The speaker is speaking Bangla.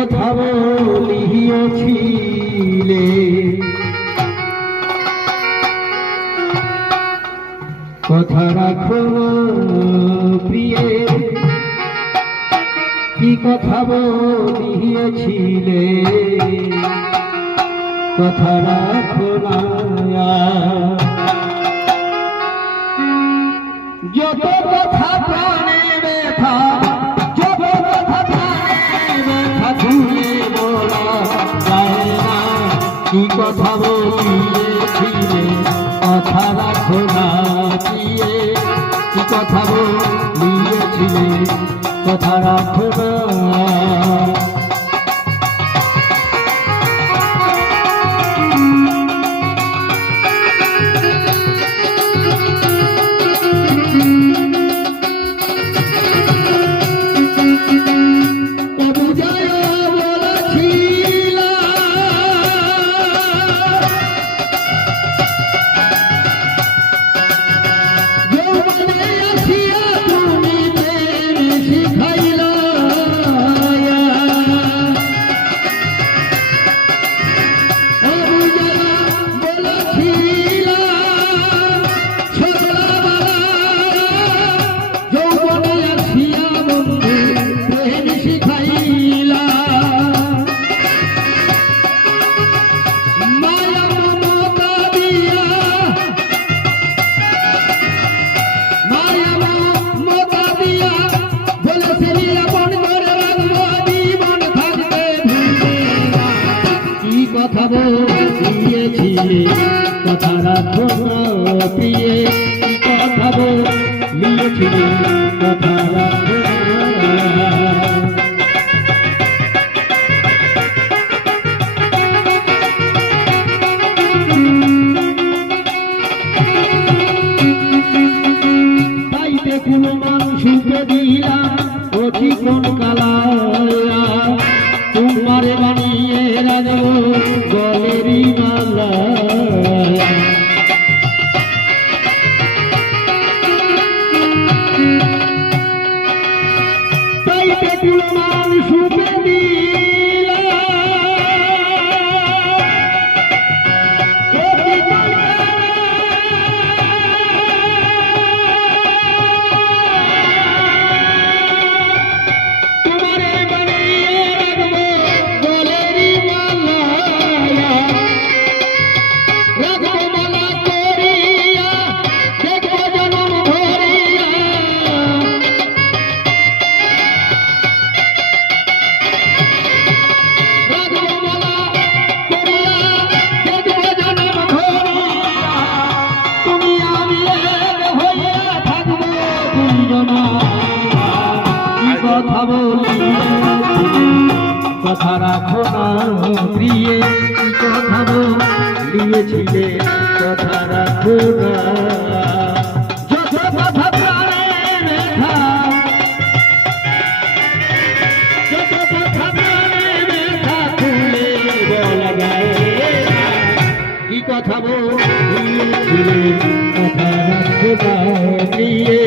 কথা বলিয়েছিলে কথা রাখো প্রিয়ে। কি কথা বলিয়েছিলে কথা রাখো না কি কথা বলিয়েছিলে কথা রাখো না প্রিয়ে কি কথা বলিয়েছিলে কথা রাখো না কথা বলিয়েছিলে কথা রাখো প্রিয়ে কথা বলিয়েছিলে কথা রাখো কোন কালা তোমারে বানিয়ে রাখব কথা রাখো না প্রিয়ে কথা বলিয়েছিলে, কথা রাখো না। কথা বলিয়েছিলে, কথা রাখো না প্রিয়ে